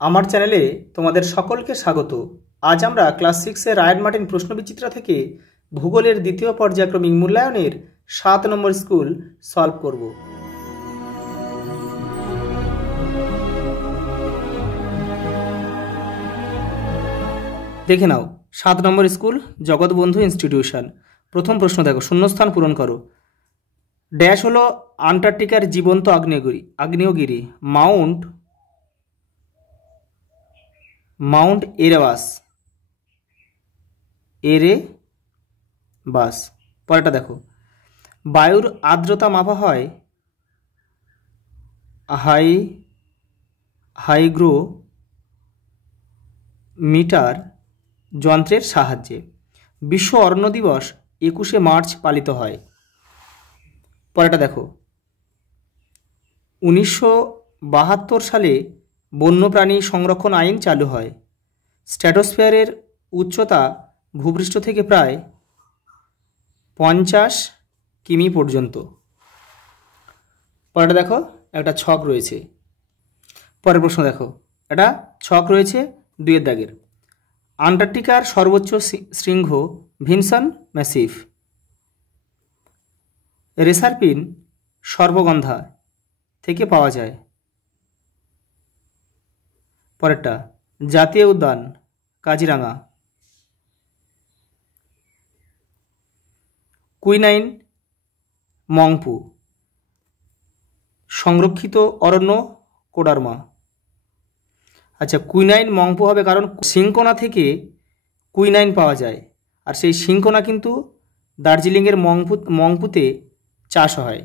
আমার চ্যানেলে তোমাদের সকলকে স্বাগত। আজ আমরা ক্লাস 6 এর রায়ান মার্টিন প্রশ্নবিচিত্রা থেকে ভূগোলের দ্বিতীয় পর্যায়ক্রমিক মূল্যায়নের 7 নম্বর স্কুল সলভ করব। দেখে নাও 7 নম্বর স্কুল জগৎবন্ধু ইনস্টিটিউশন। প্রথম প্রশ্ন দেখো, শূন্যস্থান পূরণ করো। ড্যাশ হলো আন্টার্কটিকার জীবন্ত আগ্নেয়গিরি মাউন্ট এরেবাস। পরেরটা দেখো, বায়ুর আর্দ্রতা মাপা হয় হাইগ্রোমিটার যন্ত্রের সাহায্যে। বিশ্ব অরণ্য দিবস 21শে মার্চ পালিত হয়। পরেরটা দেখো, 1972 সালে বন্যপ্রাণী সংরক্ষণ আইন চালু হয়। স্ট্র্যাটোস্ফিয়ারের উচ্চতা ভূপৃষ্ঠ থেকে প্রায় 50 কিমি পর্যন্ত। পরেরটা দেখো, একটা ছক রয়েছে। পরের প্রশ্ন দেখো, একটা ছক রয়েছে 2 দাগের। আন্টার্কটিকার সর্বোচ্চ শৃঙ্গ ভিনসন ম্যাসিভ। রেসারপিন সর্বগন্ধা থেকে পাওয়া যায়। পরেরটা, জাতীয় উদ্যান কাজিরাঙা। কুইনাইন মংপু। সংরক্ষিত অরণ্য কোডারমা। আচ্ছা, কুইনাইন মংপু হবে কারণ সিংকোনা থেকে কুইনাইন পাওয়া যায়, আর সেই সিংকোনা কিন্তু দার্জিলিংয়ের মংপুতে চাষ হয়।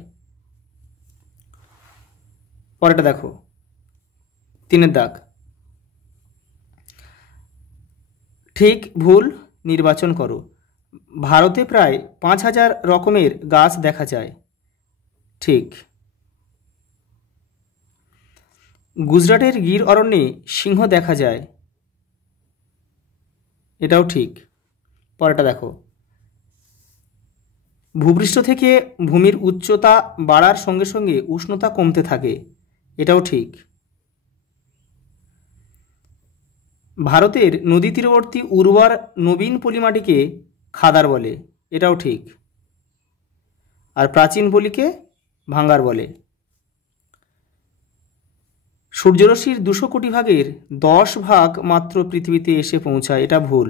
পরেরটা দেখো, 3 দাগ। ঠিক ভুল নির্বাচন করো। ভারতে প্রায় 5000 রকমের গাছ দেখা যায়। ঠিক। গুজরাটের গির অরণ্যে সিংহ দেখা যায়। এটাও ঠিক। পরেরটা দেখো, ভূপৃষ্ঠ থেকে ভূমির উচ্চতা বাড়ার সঙ্গে সঙ্গে উষ্ণতা কমতে থাকে। এটাও ঠিক। ভারতের নদী তীরবর্তী উর্বর নবীন পলিমাটিকে খাদার বলে। এটাও ঠিক। আর প্রাচীন পলিকে ভাঙ্গার বলে। সূর্যরশ্মির 200 কোটি ভাগের 10 ভাগ মাত্র পৃথিবীতে এসে পৌঁছায়। এটা ভুল।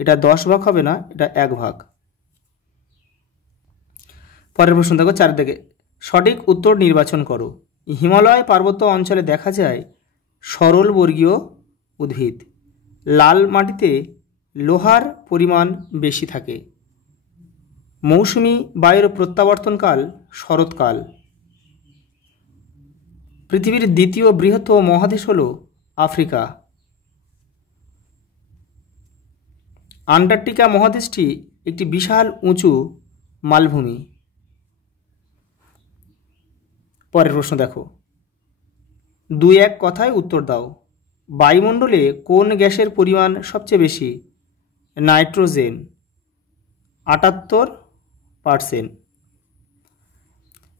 এটা 10 ভাগ হবে না, এটা 1 ভাগ। পরের প্রশ্ন দেখো, 4 দিকে। সঠিক উত্তর নির্বাচন করো। হিমালয় পার্বত্য অঞ্চলে দেখা যায় সরল বর্গীয় উদ্ভিদ। লাল মাটিতে লোহার পরিমাণ বেশি থাকে। মৌসুমি বায়ুর প্রত্যাবর্তনকাল শরৎকাল। পৃথিবীর দ্বিতীয় বৃহত্তম মহাদেশ হল আফ্রিকা। আন্টার্কটিকা মহাদেশটি একটি বিশাল উঁচু মালভূমি। পরের প্রশ্ন দেখো, 2-1 কথায় উত্তর দাও। বায়ুমণ্ডলে কোন গ্যাসের পরিমাণ সবচেয়ে বেশি? নাইট্রোজেন 78%।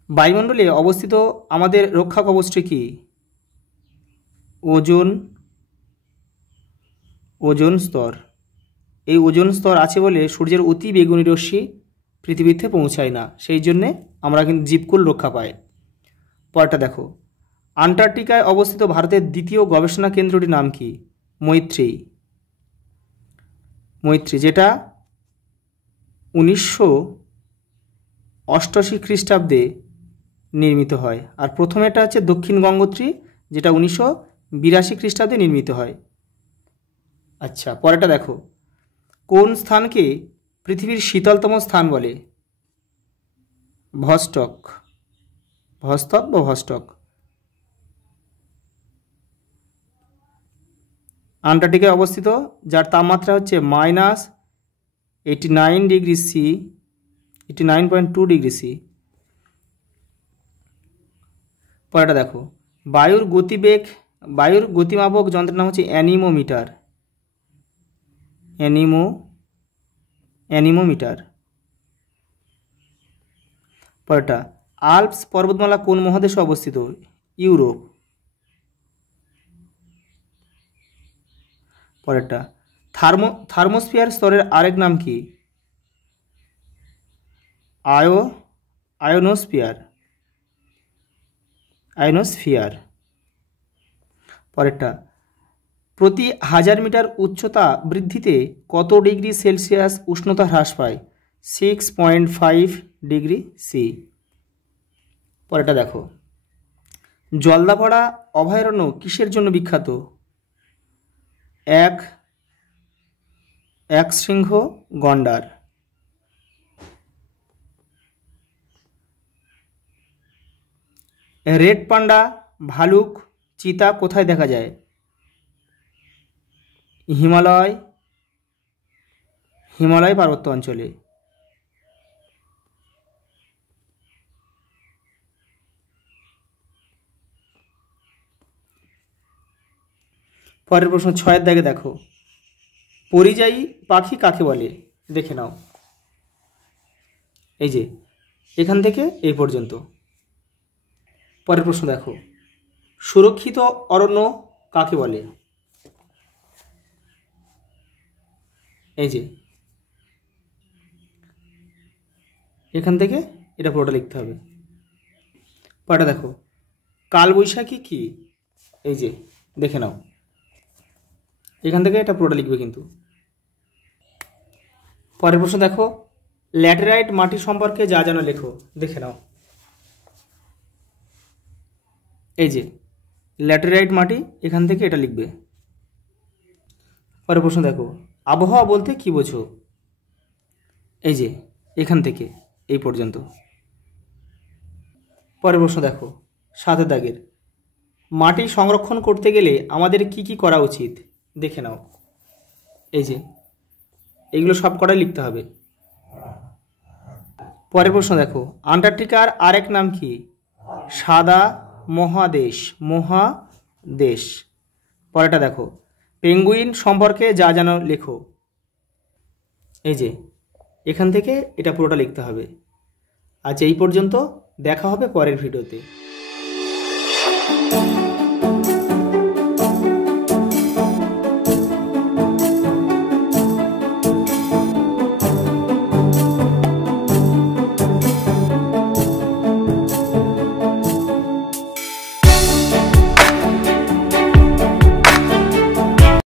বায়ুমণ্ডলে অবস্থিত আমাদের রক্ষা কবচটি কি? ওজোন স্তর। এই ওজোন স্তর আছে বলে সূর্যের অতি বেগুনি রশ্মি পৃথিবীতে পৌঁছায় না, সেই জন্যে আমরা কিন্তু জীবকুল রক্ষা পাই। পরেরটা দেখো, আন্টার্কটিকায় অবস্থিত ভারতের দ্বিতীয় গবেষণা কেন্দ্রটির নাম কি? মৈত্রী, যেটা 1988 খ্রিস্টাব্দে নির্মিত হয়। আর প্রথমেটা হচ্ছে দক্ষিণ গঙ্গোত্রী, যেটা 1982 খ্রিস্টাব্দে নির্মিত হয়। আচ্ছা, পরেরটা দেখো, কোন স্থানকে পৃথিবীর শীতলতম স্থান বলে? ভস্টক। আন্টার্কটিকায় অবস্থিত, যার তাপমাত্রা হচ্ছে -89.2 ডিগ্রি সি। পরেরটা দেখো, বায়ুর গতিমাপক যন্ত্রের নাম হচ্ছে অ্যানিমোমিটার। পরেরটা, আল্পস পর্বতমালা কোন মহাদেশে অবস্থিত? ইউরোপ। পরেরটা থার্মোস্ফিয়ার স্তরের আরেক নাম কি? আয়োনোস্ফিয়ার। পরেরটা প্রতি 1000 মিটার উচ্চতা বৃদ্ধিতে কত ডিগ্রি সেলসিয়াস উষ্ণতা হ্রাস পায়? 6.5 ডিগ্রি সি। পরেরটা দেখো, জলদাপাড়া অভয়ারণ্য কিসের জন্য বিখ্যাত? এক শৃঙ্গ গন্ডার। রেড পান্ডা, ভালুক, চিতা কোথায় দেখা যায়? হিমালয় পার্বত্য অঞ্চলে। পরের প্রশ্ন 6 দাগে দেখো, পরিযায়ী পাখি কাকে বলে? দেখে নাও। এই যে এখান থেকে এই পর্যন্ত। পরের প্রশ্ন দেখো, সুরক্ষিত অরণ্য কাকে বলে? এই যে এখান থেকে এটা পুরোটা লিখতে হবে। পরেরটা দেখো, কালবৈশাখী কি? এই যে দেখে নাও, এখান থেকে এটা পুরোটা লিখবে কিন্তু। পরের প্রশ্ন দেখো, ল্যাটেরাইট মাটি সম্পর্কে যা জানো লেখো। দেখে নাও। এই যে ল্যাটেরাইট মাটি, এখান থেকে এটা লিখবে। পরের প্রশ্ন দেখো, আবহাওয়া বলতে কি বোঝো? এই যে এখান থেকে এই পর্যন্ত। পরের প্রশ্ন দেখো 7 দাগের, মাটি সংরক্ষণ করতে গেলে আমাদের কি কি করা উচিত? দেখে নাও। এই যে এগুলো সব কটাই লিখতে হবে। পরের প্রশ্ন দেখো, আন্টার্কটিকার আরেক নাম কি? সাদা মহাদেশ। পরেরটা দেখো, পেঙ্গুইন সম্পর্কে যা জানো লেখো। এই যে এখান থেকে এটা পুরোটা লিখতে হবে। আজ এই পর্যন্ত, দেখা হবে পরের ভিডিওতে।